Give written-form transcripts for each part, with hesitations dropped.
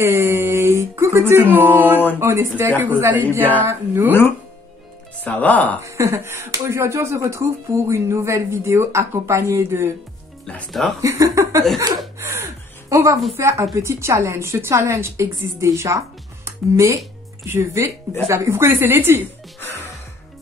Et coucou tout le monde. On espère que vous allez bien. Nous, ça va. Aujourd'hui, on se retrouve pour une nouvelle vidéo accompagnée de la star. On va vous faire un petit challenge. Ce challenge existe déjà, mais vous connaissez les titres.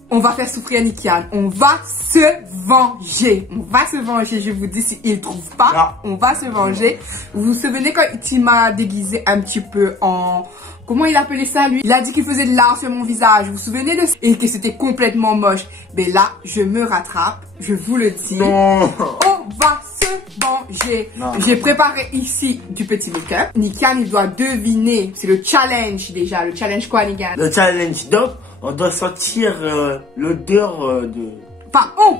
On va faire souffrir Nikian. On va se venger. On va se venger. Je vous dis, s'il ne trouve pas, on va se venger. Vous vous souvenez quand il m'a déguisé un petit peu en... Comment il appelait ça, lui? Il a dit qu'il faisait de l'art sur mon visage. Vous vous souvenez de ça? Et que c'était complètement moche. Mais là, je me rattrape. Je vous le dis. Non. On va se venger. J'ai préparé ici du petit make-up. Nikian, il doit deviner. C'est le challenge déjà. Le challenge quoi, Nikian? Le challenge donc, on doit sentir l'odeur de... Pas on.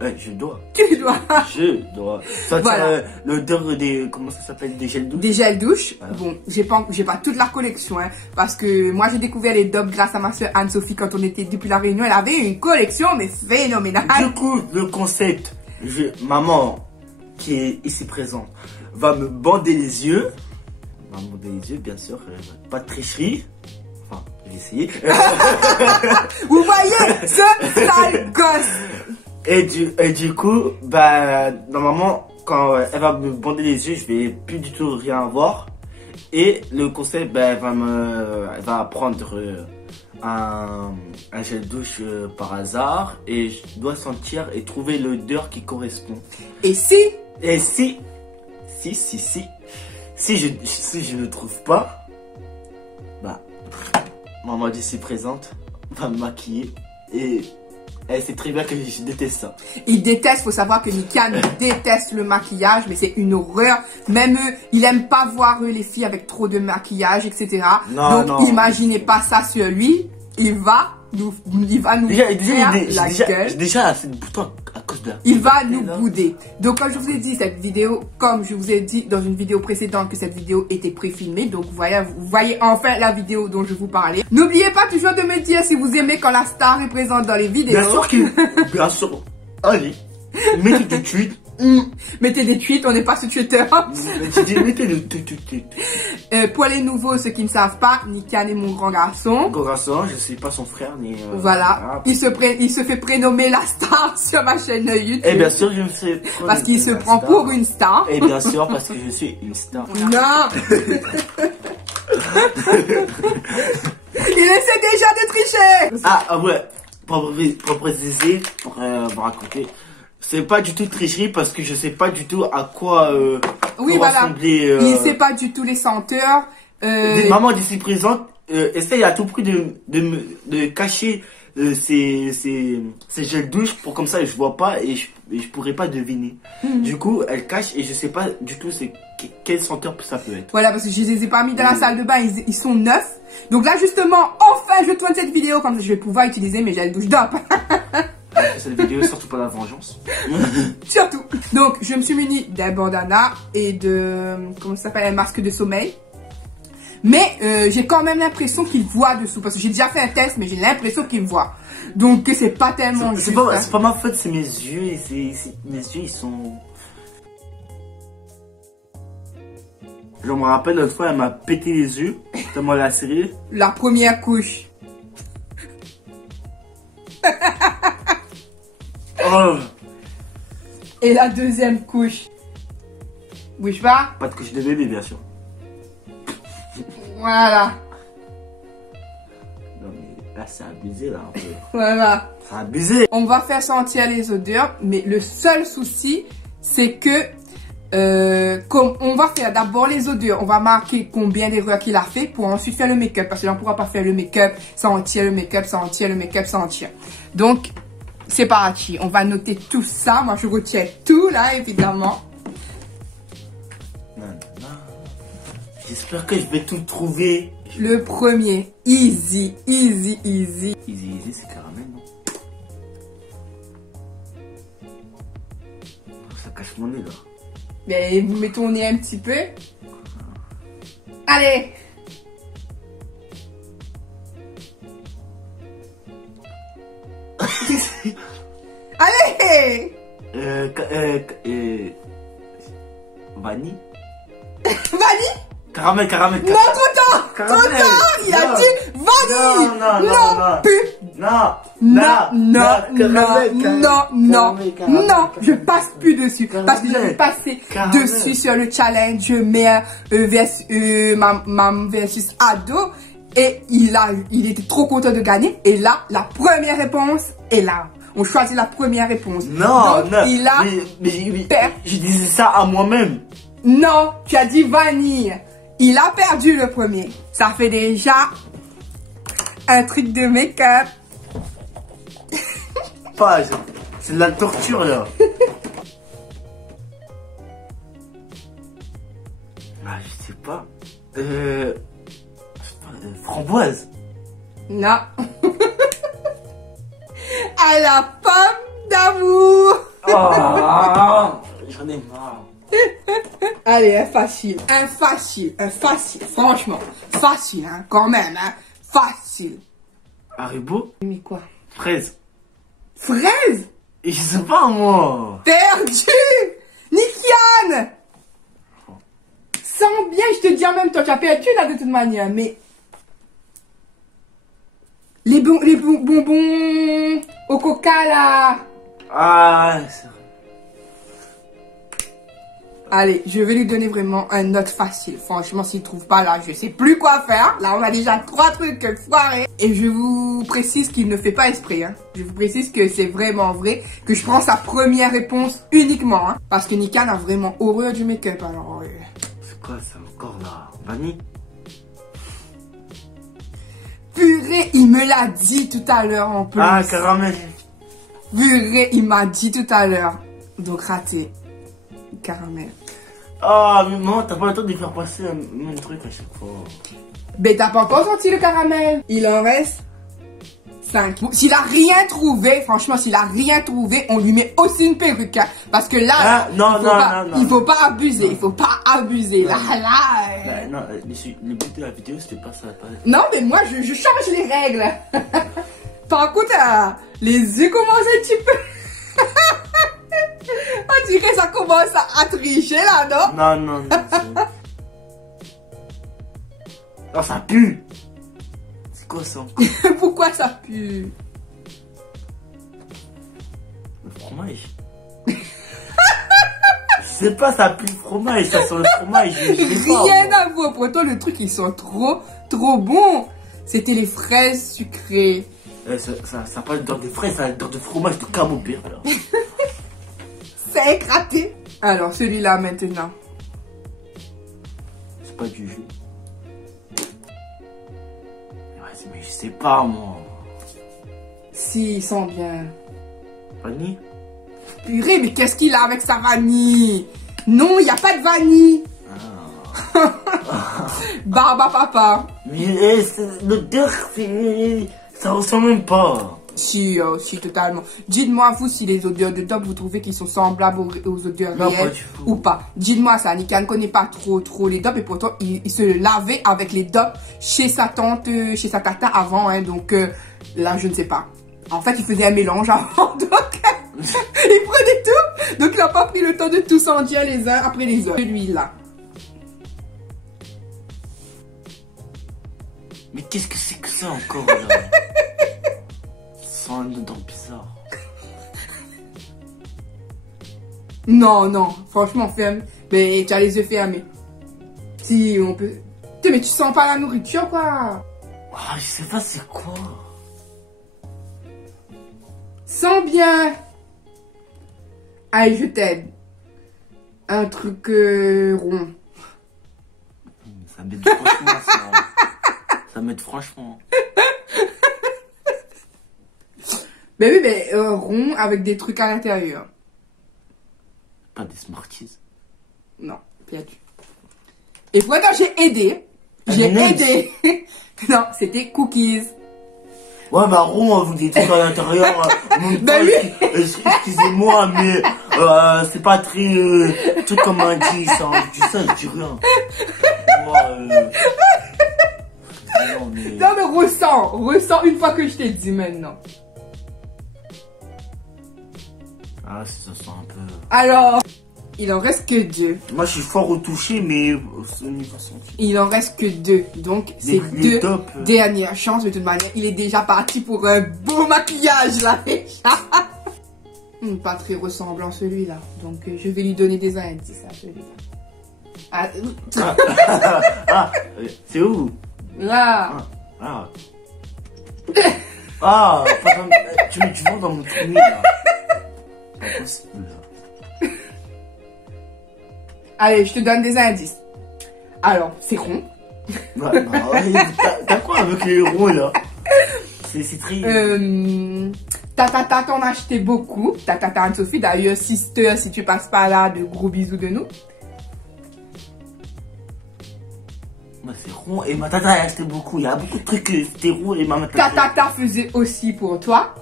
Je dois. Tu dois. Je dois. Sentir Voilà. l'odeur des... Comment ça s'appelle? Des gels douche. Des gels douche. Voilà. Bon, j'ai pas toute la collection, hein, parce que moi j'ai découvert les DOP grâce à ma soeur Anne-Sophie quand on était depuis la Réunion. Elle avait une collection mais phénoménale. Du coup, le concept, maman qui est ici présente va me bander les yeux. Va me bander les yeux, bien sûr. Pas de tricherie. Enfin, je vais essayer. Vous voyez ce sale gosse. Et du coup, bah, normalement, quand elle va me bander les yeux, je vais plus du tout rien voir. Et le concept, bah, elle va prendre un gel douche par hasard. Et je dois sentir et trouver l'odeur qui correspond. Et si je ne trouve pas, bah, maman d'ici présente va me maquiller et elle sait très bien que je déteste ça. il déteste, faut savoir que Nikian déteste le maquillage, mais c'est une horreur. Même il aime pas voir les filles avec trop de maquillage, etc. Donc imaginez pas ça sur lui. Il va nous faire la gueule. Déjà assez de boutons à cause de la... Il va nous bouder. Donc comme je vous ai dit, cette vidéo, comme je vous ai dit dans une vidéo précédente que cette vidéo était préfilmée, donc vous voyez enfin la vidéo dont je vous parlais. N'oubliez pas toujours de me dire si vous aimez quand la star est présente dans les vidéos. Bien sûr. Allez, mettez des tweets. Mettez des tweets, on n'est pas sur Twitter. Mettez des tweets. Pour les nouveaux, ceux qui ne savent pas, Nikian est mon grand garçon. Grand garçon, je suis pas son frère ni... Voilà, il se fait prénommer la star sur ma chaîne YouTube. Et bien sûr, je me fais... Parce qu'il se prend pour une star. Et bien sûr, parce que je suis une star. Non. Il essaie déjà de tricher. Ah ouais, pour préciser, pour vous raconter... C'est pas du tout tricherie parce que je sais pas du tout à quoi ressembler. Il sait pas du tout les senteurs. Maman d'ici présente essaye à tout prix de cacher ces gels douche pour comme ça je vois pas et je pourrais pas deviner. Du coup elle cache et je sais pas du tout quelle senteur ça peut être. Voilà, parce que je les ai pas mis dans la salle de bain, ils sont neufs. Donc là justement, enfin je tourne cette vidéo comme ça je vais pouvoir utiliser mes gels douche DOP. Cette vidéo est surtout pas la vengeance. Surtout. Donc, je me suis muni d'un bandana et de... Comment ça s'appelle? Un masque de sommeil. Mais j'ai quand même l'impression qu'il voit dessous. Parce que j'ai déjà fait un test, mais j'ai l'impression qu'il voit. Donc, c'est pas tellement juste. C'est pas ma faute, c'est mes yeux. Et mes yeux, ils sont... Je me rappelle l'autre fois, elle m'a pété les yeux. Tellement la série. La première couche. Oh. Et la deuxième couche. Bouge pas. Pas de couche de bébé, bien sûr. Voilà. Non mais là c'est abusé là un peu. Voilà. C'est abusé. On va faire sentir les odeurs, mais le seul souci, c'est que comme on va faire d'abord les odeurs, on va marquer combien d'erreurs qu'il a fait pour ensuite faire le make-up. Parce que là on ne pourra pas faire le make-up, sentir le make-up, sentir le make-up, sentir. Donc c'est parti, on va noter tout ça. Moi, je retiens tout, là, évidemment. Non. J'espère que je vais tout trouver. Le premier, easy. Easy, c'est caramel, non? Ça cache mon nez, là. Mais vous mettez ton nez un petit peu. Allez! Allez! Vanille? Vanille? Caramel, caramel, Non, trop tard. Trop Caramel. tard. Il a Non. dit vanille. Non. Pu- Non. Non, je passe plus dessus. Caramel. Parce que j'avais passé Caramel. dessus sur le challenge mère mam versus ado. Et il était trop content de gagner. Et là, la première réponse est là. On choisit la première réponse. Non, donc, non. il a perdu. Je disais ça à moi-même. Non, tu as dit vanille. Il a perdu le premier. Ça fait déjà un truc de make-up. Pas, c'est de la torture là. Ah, je sais pas. Framboise. Non. À la pomme d'amour. Oh, j'en ai marre. Allez, un facile. Franchement, facile, hein, quand même, hein. Facile. Haribo. Mais quoi? Fraise. Fraise? Et je sais pas moi. Perdu. Nikian. Sens bien, je te dis en même temps, tu as perdu là de toute manière, mais... Les bonbons au coca là. Ah, c'est vrai. Allez, je vais lui donner vraiment un note facile. Franchement, s'il trouve pas là, je sais plus quoi faire. Là, on a déjà 3 trucs foirés. Et je vous précise qu'il ne fait pas exprès. Hein. Je vous précise que c'est vraiment vrai. Que je prends sa première réponse uniquement. Hein. Parce que Nikan a vraiment horreur du make-up. Alors, C'est quoi ça encore là? Vanille? purée, il me l'a dit tout à l'heure en plus. Ah, caramel. Purée, il m'a dit tout à l'heure. Donc, raté. Caramel. Ah, mais maman, t'as pas le temps de faire passer un même truc à chaque fois. Mais t'as pas encore sorti le caramel. Il en reste 5. S'il a rien trouvé, franchement, s'il a rien trouvé, on lui met aussi une perruque. Hein, parce que là, Ah, non, il faut pas abuser. Il faut pas abuser. Là, Non, le but de la vidéo, c'était pas ça. Non, mais moi, je change les règles. Par contre, les yeux commencent un petit peu... On dirait que ça commence à tricher là, non? Non. Oh, ça pue. C'est quoi ça encore? Pourquoi ça pue? Le fromage. Je sais pas, ça pue le fromage, ça sent le fromage. Je sais pas, Rien moi. à voir. Pourtant, le truc, ils sont trop bons. C'était les fraises sucrées. Ça pas d'ordre de fraises, ça a d'ordre de fromage de camembert là. C'est éclaté. Alors, celui-là maintenant. C'est pas du jus. Mais je sais pas moi. Si, ils sont bien. Vanille? Purée, mais qu'est-ce qu'il a avec sa vanille? Non, il n'y a pas de vanille. Barba papa. Mais l'odeur, ça ressemble même pas. Si, totalement. Dites-moi, vous, si les odeurs de top, vous trouvez qu'ils sont semblables aux odeurs Non, réelles pas du tout. ou pas. Dites-moi ça. Nikan ne connaît pas trop les dopes et pourtant, il se lavait avec les dopes chez sa tante, chez sa tata avant. Hein, donc, là, je ne sais pas. En fait, il faisait un mélange avant. Donc, il prenait tout. Donc, il n'a pas pris le temps de tout sentir les uns après les autres. Celui-là. Mais qu'est-ce que c'est que ça encore là? Un odeur bizarre. Non, franchement, ferme. Mais tu as les yeux fermés. Si, on peut... Putain, mais tu sens pas la nourriture, quoi. Ah, je sais pas c'est quoi. Sens bien. Allez, je t'aide. Un truc rond. Ça m'aide franchement ça. Ça m'aide franchement. Mais oui, mais rond avec des trucs à l'intérieur. Pas des Smarties. Non, perdu. Et pourtant, j'ai aidé. J'ai aidé. Non, c'était cookies. Ouais, mais rond, vous dites tout à l'intérieur. Ben oui. Excusez-moi, mais c'est pas très... truc comme un dit, ça. Je dis ça, je dis rien. Moi, Non, mais ressens une fois que je t'ai dit maintenant. Ah, ça sent un peu... Alors, Il en reste que 2. Moi, je suis fort au toucher, mais au niveau senti. Il en reste que 2. Donc, c'est Les 2 top. dernières chances. De toute manière, il est déjà parti pour un beau maquillage, là, déjà. Pas très ressemblant, celui-là. Donc, je vais lui donner des indices à celui-là. Ah, c'est où? Là. Tu mets du vent dans mon premier, là. C'est pas possible, là. Allez, je te donne des indices. Alors, c'est rond. Ouais, t'as quoi avec les ronds, là? C'est très... Tata t'en as acheté beaucoup. Tata Anne-Sophie, d'ailleurs, sister, si tu passes par là, de gros bisous de nous. C'est rond et ma tata a acheté beaucoup. Il y a beaucoup de trucs c'était rond et ma tata. Tata faisait aussi pour toi.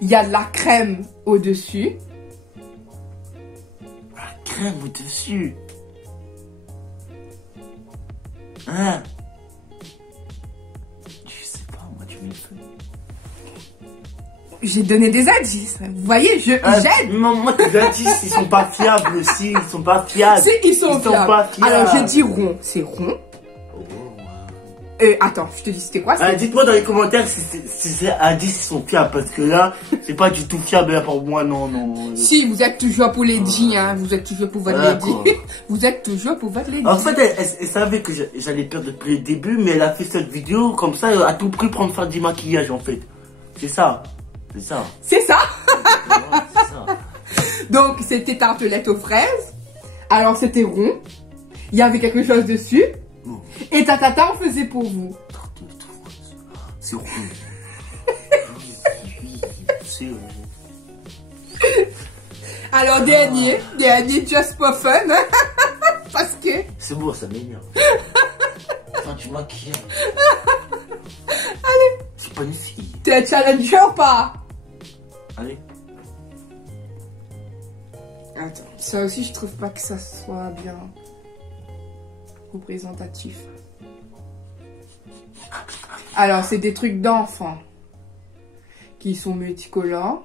Il y a de la crème au-dessus. La crème au-dessus. Hein? Je sais pas, moi, tu mets le feu. J'ai donné des indices. Vous voyez, j'aide. Moi, tes indices, ils sont pas fiables aussi. Ils sont pas fiables. Si, ils sont fiables. Pas fiables. Alors, j'ai dit rond. C'est rond. Attends, je te dis, c'était quoi? Dites-moi dans les commentaires si ces indices sont fiables. Parce que là, c'est pas du tout fiable là, pour moi, non. Si, vous êtes toujours pour les jeans, hein. Vous êtes toujours pour votre lady. Vous êtes toujours pour votre lady. En fait, elle savait que j'allais perdre depuis le début, mais elle a fait cette vidéo comme ça, à tout prix prendre faire du maquillage, en fait. C'est ça. C'est ça. C'est ça. C'est ça. Donc, c'était tartelette aux fraises. Alors, c'était rond. Il y avait quelque chose dessus. Et tata en faisait pour vous. C'est rond. C'est rond. Alors, dernier, just for fun. Parce que... C'est beau, ça m'énerve. Enfin, du maquillage. Allez. C'est pas une fille. T'es un challenger ou pas? Allez. Attends, ça aussi, je trouve pas que ça soit bien représentatif. Alors, c'est des trucs d'enfants qui sont multicolores.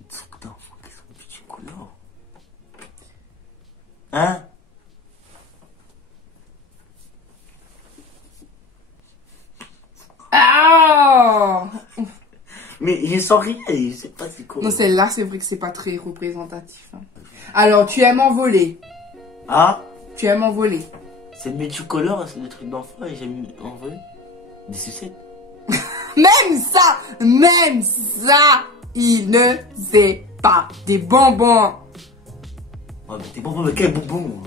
Des trucs d'enfants qui sont multicolores. Hein? Ah! Mais je sens rien, je sais pas c'est quoi. Non, celle-là, c'est vrai que c'est pas très représentatif. Hein. Alors, tu aimes envoler. Ah? Tu aimes envoler. C'est multicolore, c'est des trucs d'enfants et j'aime envoyer des sucettes. Même ça, il ne sait pas. Des bonbons. Ouais, mais des bonbons, mais quel bonbon?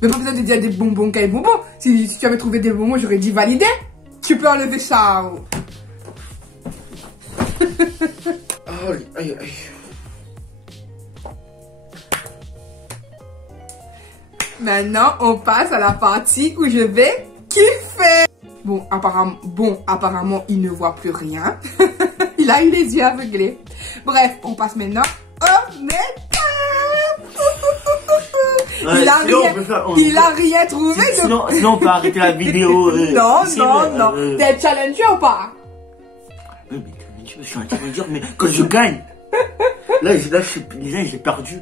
Mais pas besoin de dire des bonbons, quels bonbons. Si tu avais trouvé des bonbons, j'aurais dit valider. Tu peux enlever ça. Aïe. Maintenant, on passe à la partie où je vais kiffer. Bon, apparemment, il ne voit plus rien. Il a eu les yeux aveuglés. Bref, on passe maintenant au make-up. Il a rien trouvé. Sinon, on peut arrêter la vidéo. Non. T'es challenger ou pas? Oui, mais je suis un challenger, mais quand je gagne, là j'ai perdu.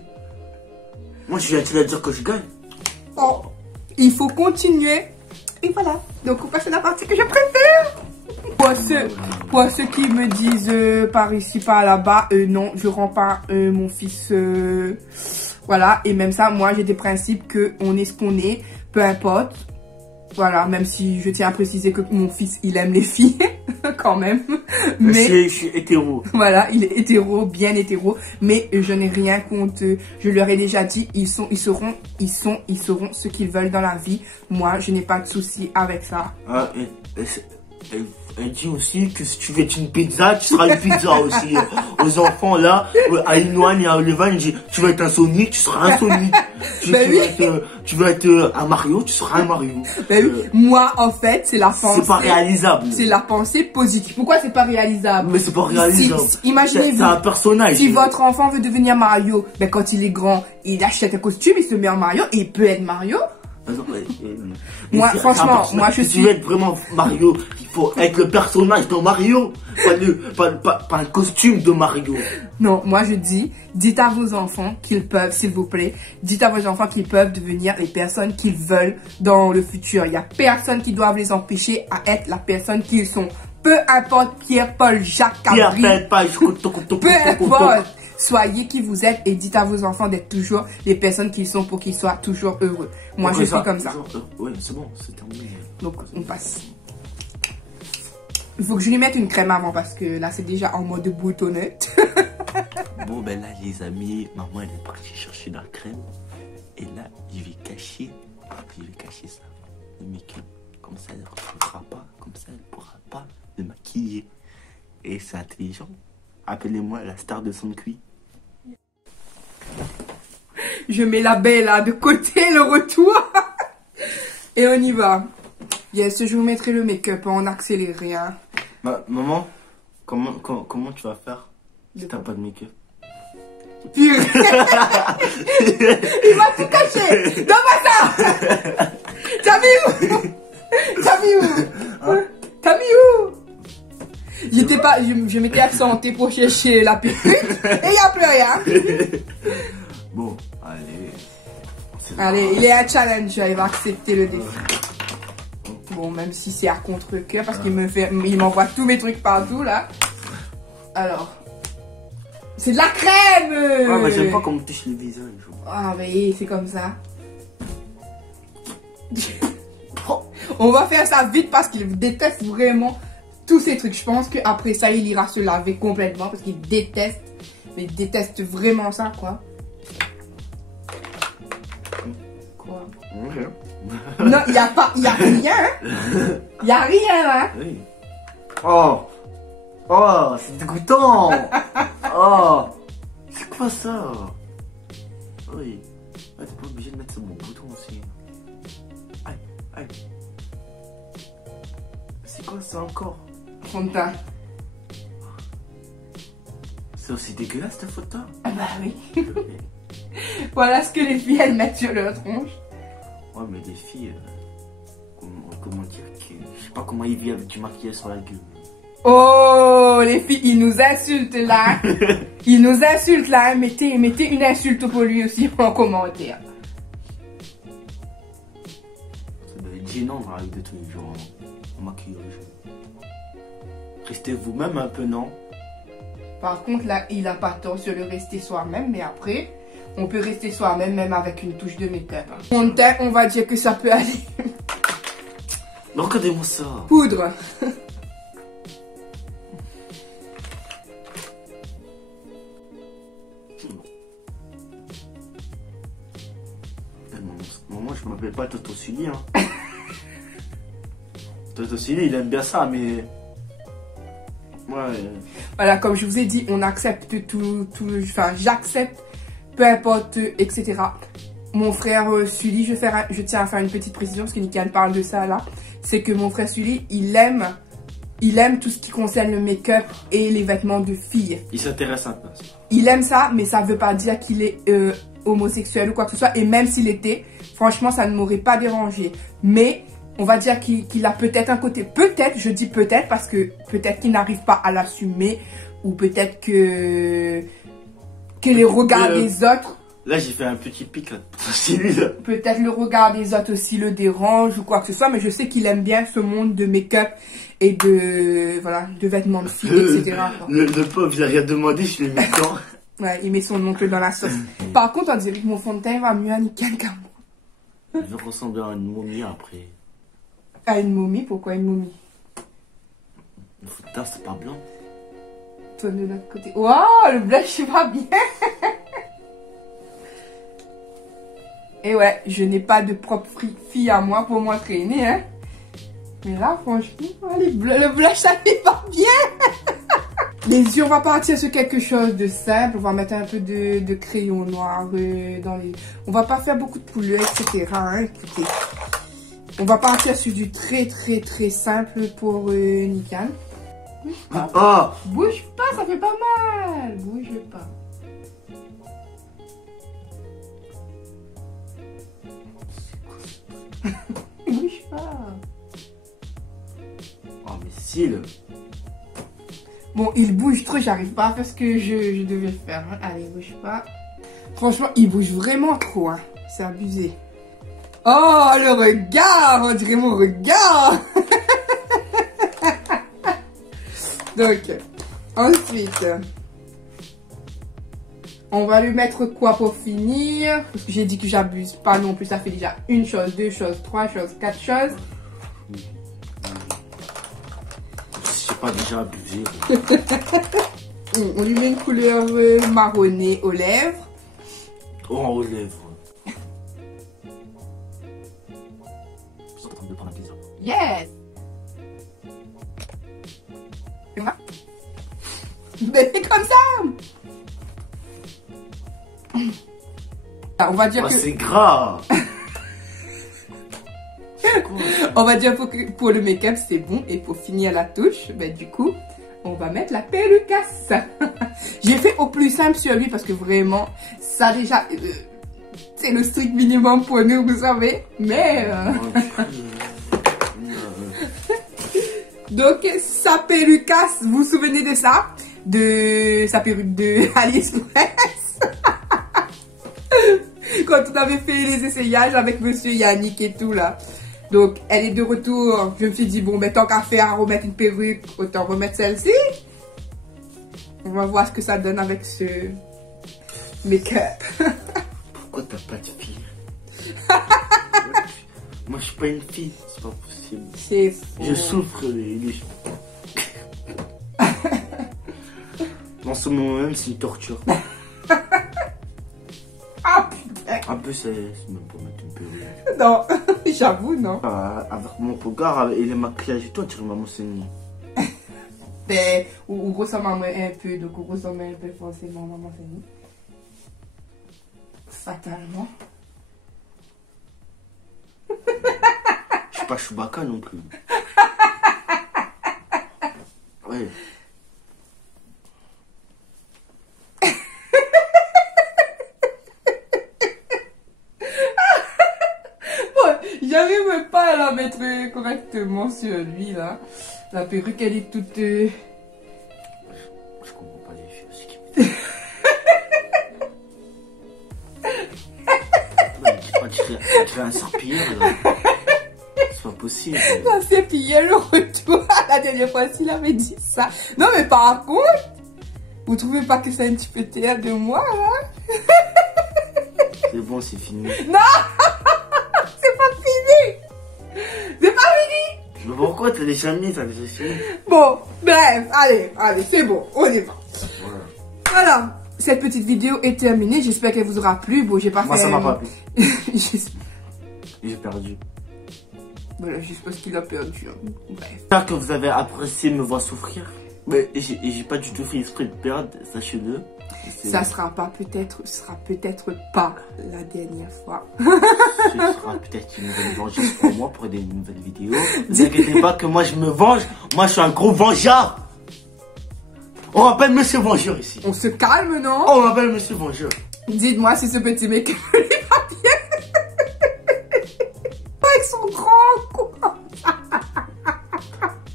Moi, je suis un challenger quand je gagne. Oh, il faut continuer. Et voilà. Donc, on passe à la partie que je préfère. Pour ceux qui me disent par ici, par là-bas, non, je rends pas mon fils. Voilà. Et même ça, moi, j'ai des principes que on est ce qu'on est, peu importe. Voilà, même si je tiens à préciser que mon fils, il aime les filles, quand même. Mais je suis hétéro. Voilà, il est hétéro, bien hétéro. Mais je n'ai rien contre eux. Je leur ai déjà dit, ils seront ce qu'ils veulent dans la vie. Moi, je n'ai pas de souci avec ça. Ah, elle dit aussi que si tu veux être une pizza, tu seras une pizza aussi. Aux enfants là, à Inoine et à Olivan, tu veux être un Sonic, tu seras un Sonic. Tu veux être un Mario, tu seras un Mario. Moi, en fait, c'est la pensée. C'est pas réalisable. C'est la pensée positive. Pourquoi c'est pas réalisable? Mais c'est pas réalisable. Imaginez-vous. C'est un personnage. Si votre enfant veut devenir Mario, quand il est grand, il achète un costume, il se met en Mario et il peut être Mario. Moi, franchement, moi je Si tu suis... veux être vraiment Mario, il faut être le personnage de Mario, pas un costume de Mario. Non, moi je dis, dites à vos enfants qu'ils peuvent, s'il vous plaît, dites à vos enfants qu'ils peuvent devenir les personnes qu'ils veulent dans le futur. Il n'y a personne qui doit les empêcher à être la personne qu'ils sont. Peu importe Pierre, Paul, Jacques, Cabri, peu importe. Soyez qui vous êtes et dites à vos enfants d'être toujours les personnes qu'ils sont pour qu'ils soient toujours heureux. Moi, je suis comme ça. Oui, c'est bon, c'est terminé. Donc, on passe. Il faut que je lui mette une crème avant parce que là, c'est déjà en mode boutonnette. Bon, ben là, les amis, maman, elle est partie chercher la crème. Et là, je vais cacher ça, le make-up. Comme ça, elle ne retrouvera pas. Comme ça, elle ne pourra pas le maquiller. Et c'est intelligent. Appelez-moi la star de son cuit. Je mets la belle là de côté, le retour. Et on y va. Yes, je vous mettrai le make-up en accéléré. Hein. Maman, comment tu vas faire si t'as pas de make-up? Pire. Il m'a tout caché. Donne-moi ça. T'as mis où? T'as mis où? Hein? T'as mis où? J'étais pas, je m'étais absenté pour chercher la perruque et il n'y a plus rien. Bon, allez. Allez, il est un challenge, il va accepter le défi. Bon, même si c'est à contre-cœur parce qu'il m'envoie tous mes trucs partout là. Alors, c'est de la crème. Ah, mais j'aime pas qu'on me touche le visage. Ah, mais c'est comme ça. On va faire ça vite parce qu'il déteste vraiment tous ces trucs. Je pense qu'après ça, il ira se laver complètement parce qu'il déteste. Mais il déteste vraiment ça, quoi. Quoi? Non, il n'y a pas, il n'y a rien. Il n'y a rien, là. Oui. Oh, c'est dégoûtant. Oh, c'est quoi ça? Oui. T'es pas obligé de mettre ce bon bouton aussi. Aïe. C'est quoi ça encore? Fond de teint. C'est aussi dégueulasse cette photo. Ah bah oui. Voilà ce que les filles elles mettent sur leur tronche. Ouais, mais les filles, comment dire que je sais pas comment ils vivent avec du maquillage sur la gueule. Oh, les filles, ils nous insultent là. Ils nous insultent là. Mettez une insulte pour lui aussi en commentaire. Ça doit être gênant dans la vie de tous les jours en maquillage. Restez vous-même un peu, non? Par contre, là, il a pas tort sur le rester soi-même, mais après, on peut rester soi-même même avec une touche de make-up. Hein. On va dire que ça peut aller. Mais regardez-moi ça. Poudre. Maman, je m'appelle pas Toto Sully, hein. Toto Sully, il aime bien ça, mais... Ouais. Voilà, comme je vous ai dit, on accepte tout, enfin, j'accepte, peu importe, etc. Mon frère Sully, je tiens à faire une petite précision, parce que Nikan parle de ça là, c'est que mon frère Sully, il aime tout ce qui concerne le make-up et les vêtements de filles. Il s'intéresse un peu. Il aime ça, mais ça veut pas dire qu'il est homosexuel ou quoi que ce soit, et même s'il était, franchement, ça ne m'aurait pas dérangé. Mais... on va dire qu'il a peut-être un côté, je dis peut-être parce que peut-être qu'il n'arrive pas à l'assumer ou peut-être que les regards des autres... Là, j'ai fait un petit pic là. Peut-être le regard des autres aussi le dérange ou quoi que ce soit, mais je sais qu'il aime bien ce monde de make-up et de vêtements de filles, etc. Le pauvre, j'ai rien demandé, je l'ai mis dedans. Ouais, il met son oncle dans la sauce. Par contre, on dirait que mon fond de teint va mieux à Nikan qu'à moi. Je ressemble à une momie après. À une momie? Pourquoi une momie? Le fond de teint, c'est pas blanc. Toi de l'autre côté. Waouh, le blush va bien. Et ouais, je n'ai pas de propre fille à moi pour m'entraîner, hein. Mais là, franchement, le blush, ça fait pas bien. Les yeux, on va partir sur quelque chose de simple. On va mettre un peu de crayon noir dans les... On va pas faire beaucoup de couleurs, etc. Hein, écoutez. On va partir sur du très simple pour Nikan. Ah. Bouge pas, ça fait pas mal. Bouge pas. Il bouge pas. Oh, mais si, le... Bon, il bouge trop, j'arrive pas à faire ce que je devais faire. Hein. Allez, il bouge pas. Franchement, il bouge vraiment trop. Hein. C'est abusé. Oh, le regard! On dirait mon regard! Donc, ensuite, on va lui mettre quoi pour finir? Parce que j'ai dit que j'abuse pas non plus. Ça fait déjà 1 chose, 2 choses, 3 choses, 4 choses. Je sais pas, déjà abusé. On lui met une couleur marronnée aux lèvres. Oh, aux lèvres. De prendre un plaisir. Yes! C'est moi? Mais c'est comme ça! On va dire Oh, que... c'est gras! On va dire que pour le make-up c'est bon. Et pour finir la touche, ben, du coup, on va mettre la perrucasse. J'ai fait au plus simple sur lui parce que vraiment, ça déjà... c'est le strict minimum pour nous, vous savez. Mais... Donc, sa perrucasse, vous vous souvenez de ça? De sa perruque de AliExpress. Quand on avait fait les essayages avec monsieur Yannick et tout là. Donc, elle est de retour. Je me suis dit, bon, ben, tant qu'à faire à remettre une perruque, autant remettre celle-ci. On va voir ce que ça donne avec ce make-up. Pourquoi t'as pas de fille? Moi, je suis pas une fille, c'est pas possible. C'est faux. Je souffre, En ce moment même, c'est une torture. Ah putain. Un peu, c'est même pour mettre une perruque. Non, j'avoue, non. Avec mon regard et les maquillages et tout, tu m'as mentionné. Mais, on ressemble à moi un peu, donc on ressemble un peu forcément à maman Fanny. Fatalement. Je suis pas Chewbacca non plus. Ouais. J'arrive pas à la mettre correctement sur lui là. La perruque elle est toute... Je comprends pas les choses qui me... On dirait un serpillère là. C'est pas possible. Ça s'est pillé le retour. La dernière fois s'il avait dit ça. Non mais par contre, vous trouvez pas que c'est un petit peu théâtre de moi là? C'est bon, c'est fini. Non. C'est pas fini. C'est pas fini. Mais pourquoi t'as déjà mis, t'as déjà fini? Bon, bref, allez, c'est bon, on y va. Voilà, cette petite vidéo est terminée, j'espère qu'elle vous aura plu. Bon, j'ai pas Moi, fait... ça m'a pas plu. J'espère J'ai perdu. Voilà, je suppose qu'il a perdu. Hein. Bref. J'espère que vous avez apprécié me voir souffrir. Mais j'ai pas du tout fait exprès de perdre, sachez-le. Ça sera peut-être pas la dernière fois. Ce sera peut-être une nouvelle vengeance pour moi pour des nouvelles vidéos. Ne vous inquiétez pas que moi je me venge. Moi je suis un gros vengeur. On m'appelle Monsieur Vengeur ici. On se calme, non? On m'appelle Monsieur Vengeur. Dites-moi si ce petit mec n'est pas bien. Avec son grand cou.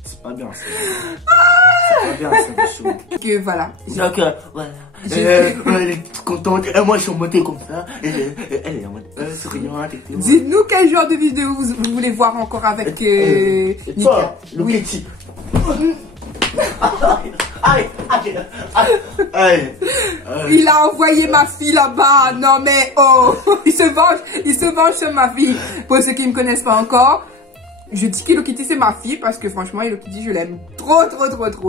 C'est pas bien ça. C'est pas bien ça, monsieur. Que voilà. Donc voilà. Elle est toute contente. Et moi je suis en montée comme ça. Elle est en mode souriante et tout. Dites-nous quel genre de vidéo vous voulez voir encore avec Nika. Oui. Il a envoyé ma fille là-bas. Non mais oh, il se venge sur ma fille. Pour ceux qui ne me connaissent pas encore, je dis qu'Hello Kitty c'est ma fille parce que franchement Hello Kitty je l'aime trop.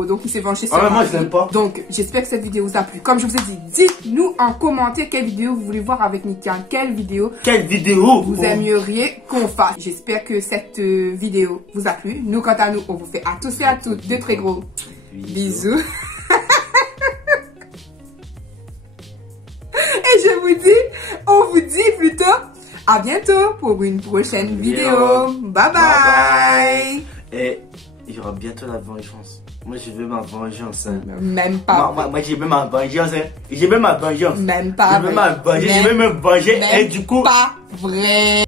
Donc il s'est vengé sur moi ma je l'aime pas. Donc j'espère que cette vidéo vous a plu. Comme je vous ai dit, dites-nous en commentaire quelle vidéo vous voulez voir avec Nika. Quelle vidéo vous aimeriez qu'on fasse. J'espère que cette vidéo vous a plu. Nous quant à nous, on vous fait à tous et à toutes de très gros bisous. Et on vous dit plutôt à bientôt pour une prochaine vidéo. Bye bye. Et il y aura bientôt la vengeance. Moi je veux ma vengeance. Hein. Même pas. Moi j'ai même ma vengeance. Hein. J'ai même ma vengeance. Même pas. Je veux ma vengeance. Je veux me venger. Et du coup. Pas vrai.